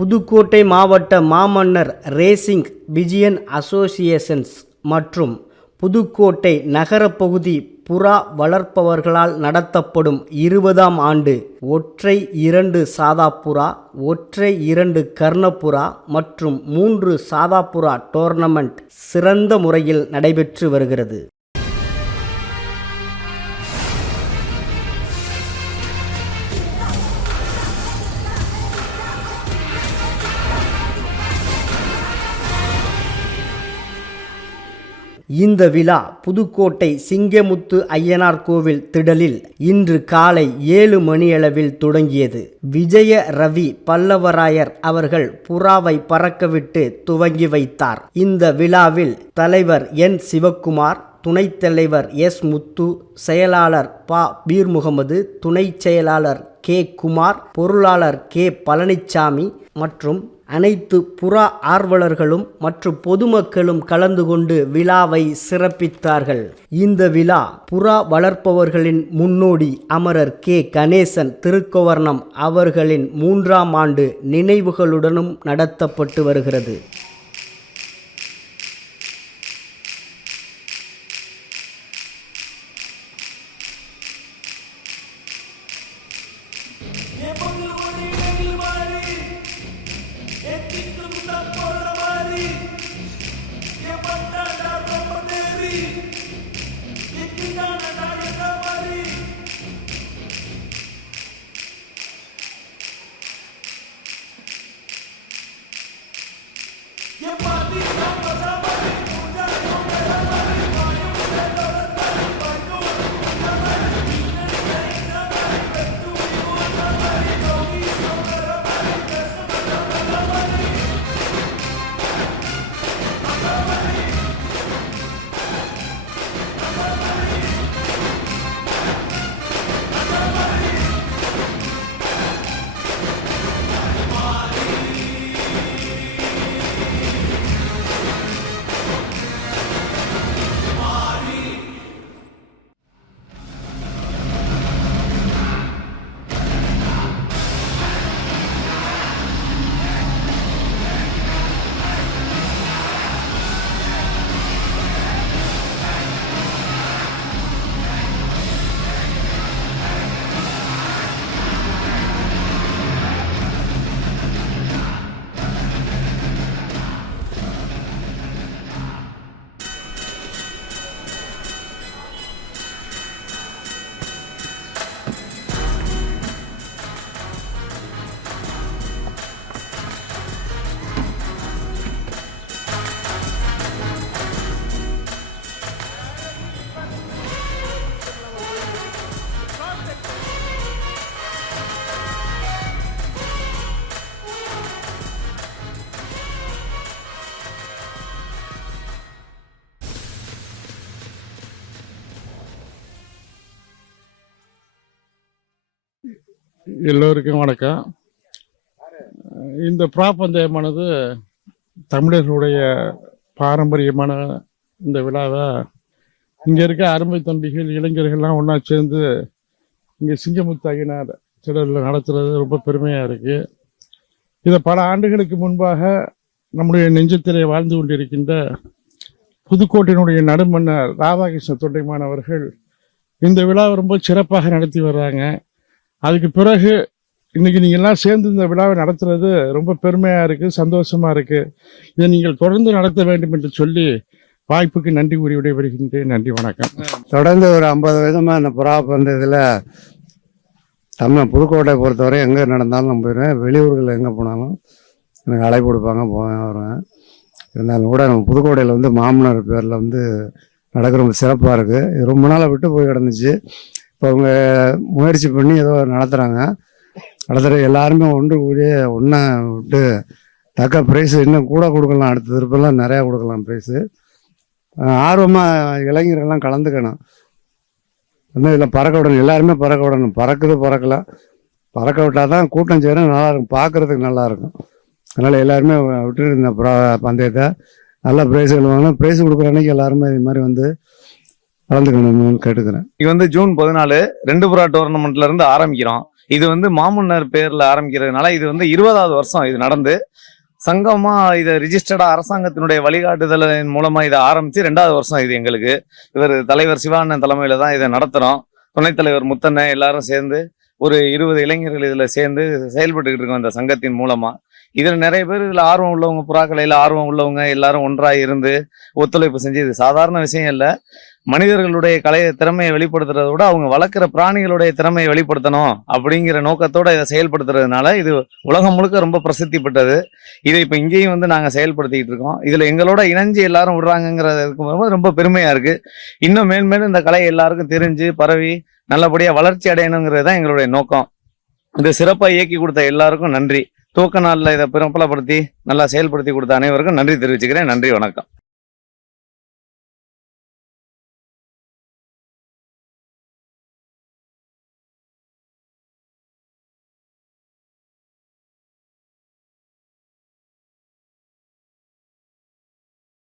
புதுக்கோட்டை மாவட்ட மாமன்னர் racing pigeon associations மற்றும் புதுக்கோட்டை நகரப்பகுதி புறா வளர்ப்பவர்களால் நடத்தப்படும் இருபதாம் ஆண்டு ஒற்றை இரண்டு சாதாப்புறா ஒற்றை இரண்டு கர்ணப்புறா மற்றும் மூன்று சாதாப்புறா டோர்னமெண்ட் சிறந்த முறையில் நடைபெற்று வருகிறது. இந்த விழா புதுக்கோட்டை சிங்கமுத்து ஐயனார் கோவில் திடலில் இன்று காலை ஏழு மணியளவில் தொடங்கியது. விஜய ரவி பல்லவராயர் அவர்கள் புறாவை பறக்கவிட்டு துவங்கி வைத்தார். இந்த விழாவில் தலைவர் என். சிவக்குமார் துணைத் தலைவர் எஸ். முத்து செயலாளர் ப. பீர் முகமது துணைச் செயலாளர் கே. குமார் பொருளாளர் கே. பழனிச்சாமி மற்றும் அனைத்து புறா ஆர்வலர்களும் மற்றும் பொதுமக்களும் கலந்து கொண்டு விழாவை சிறப்பித்தார்கள். இந்த விழா புறா வளர்ப்பவர்களின் முன்னோடி அமரர் கே. கணேசன் திருக்கோவர்ணம் அவர்களின் மூன்றாம் ஆண்டு நினைவுகளுடனும் நடத்தப்பட்டு வருகிறது. Thank you. எல்லோருக்கும் வணக்கம். இந்த புறா தமிழர்களுடைய பாரம்பரியமான இந்த விழாவை? இங்கே இருக்க அருமை தம்பிகள் இளைஞர்கள்லாம் ஒன்றா சேர்ந்து இங்கே சிங்கமுத்து அய்யனார் திடலில் நடத்துறது ரொம்ப பெருமையாக இருக்குது இதை பல ஆண்டுகளுக்கு முன்பாக நம்முடைய நெஞ்சத்திலே வாழ்ந்து கொண்டிருக்கின்ற புதுக்கோட்டையினுடைய நடுமன்னர் ராதாகிருஷ்ண தொண்டைமான் அவர்கள் இந்த விழாவை ரொம்ப சிறப்பாக நடத்தி வர்றாங்க. அதுக்கு பிறகு இன்னைக்கு நீங்க எல்லாம் சேர்ந்து இந்த விழாவை நடத்துறது ரொம்ப பெருமையா இருக்கு சந்தோஷமா இருக்கு. இதை நீங்கள் தொடர்ந்து நடத்த வேண்டும் என்று சொல்லி வாய்ப்புக்கு நன்றி கூறி விடைபெறுகின்றேன். நன்றி வணக்கம். தொடர்ந்து ஒரு ஐம்பது விதமாக இந்த புறா பந்தயத்தில் தமிழ் புதுக்கோட்டை பொறுத்தவரை எங்கே நடந்தாலும் நான் போயிடுவேன். வெளியூர்கள் எங்கே போனாலும் எனக்கு அழைப்பு கொடுப்பாங்க போவேன் வருவேன். இருந்தாலும் கூட நம்ம புதுக்கோட்டையில் வந்து மாமனார் பேரில் வந்து நடக்கிற ரொம்ப சிறப்பாக இருக்குது ரொம்ப நாளாக விட்டு போய் கிடந்துச்சு. இப்போ அவங்க முயற்சி பண்ணி ஏதோ நடத்துகிறாங்க நடத்துகிற எல்லாருமே ஒன்று கூடிய ஒன்றா விட்டு தக்க ப்ரைஸ் இன்னும் கூட கொடுக்கலாம். அடுத்த திருப்பெல்லாம் நிறையா கொடுக்கலாம் ப்ரைஸு ஆர்வமாக இளைஞர்கள்லாம் கலந்துக்கணும். இன்னும் இதில் பறக்க விடணும். எல்லாருமே பறக்க விடணும். பறக்குது பறக்கலாம் பறக்க விட்டால் தான் கூட்டம் சேரும். நல்லாயிருக்கும் பார்க்குறதுக்கு நல்லாயிருக்கும் அதனால் எல்லாருமே விட்டுட்டு இந்த புறா- பந்தயத்தை நல்ல ப்ரைஸ் வாங்கணும். ப்ரைஸ் கொடுக்குற அன்னைக்கு எல்லாருமே இது மாதிரி வந்து கலந்துக்கணும்னு கேட்டுக்கிறேன். இது வந்து ஜூன் பதினாலு ரெண்டு புறா டோர்னமெண்ட்ல இருந்து ஆரம்பிக்கிறோம். இது வந்து மாமன்னர் பேர்ல ஆரம்பிக்கிறதுனால இது வந்து இருபதாவது வருஷம் இது நடந்து. சங்கமா இதை ரிஜிஸ்டர்டா அரசாங்கத்தினுடைய வழிகாட்டுதலின் மூலமா இதை ஆரம்பிச்சு ரெண்டாவது வருஷம் இது எங்களுக்கு. இவர் தலைவர் சிவானந்தன் தலைமையில தான் இதை நடத்துறோம். துணைத் தலைவர் முத்தண்ணன் எல்லாரும் சேர்ந்து ஒரு இருபது இளைஞர்கள் இதுல சேர்ந்து செயல்பட்டுக்கிட்டு இருக்கோம் இந்த சங்கத்தின் மூலமா. இதுல நிறைய பேர் இதுல ஆர்வம் உள்ளவங்க புறாக்கலையில ஆர்வம் உள்ளவங்க எல்லாரும் ஒன்றா இருந்து ஒத்துழைப்பு செஞ்சு இது சாதாரண விஷயம் இல்லை. மனிதர்களுடைய கலை திறமையை வெளிப்படுத்துறத விட அவங்க வளர்க்குற பிராணிகளுடைய திறமையை வெளிப்படுத்தணும் அப்படிங்கிற நோக்கத்தோட இதை செயல்படுத்துறதுனால இது உலகம் முழுக்க ரொம்ப பிரசித்தி பெற்றது. இதை இப்போ இங்கேயும் வந்து நாங்கள் செயல்படுத்திக்கிட்டு இருக்கோம். இதில் எங்களோட இணைஞ்சு எல்லாரும் விடுறாங்கிறதுக்கு இருக்கும்போது ரொம்ப பெருமையாக இருக்குது இன்னும் மேன்மேலும் இந்த கலை எல்லாருக்கும் தெரிஞ்சு பரவி நல்லபடியாக வளர்ச்சி அடையணுங்கிறது தான் எங்களுடைய நோக்கம். இந்த சிறப்பாக இயக்கி கொடுத்த எல்லாருக்கும் நன்றி. துவக்க நாளில் இதை பிரபலப்படுத்தி நல்லா செயல்படுத்தி கொடுத்த அனைவருக்கும் நன்றி தெரிவிச்சுக்கிறேன். நன்றி வணக்கம்.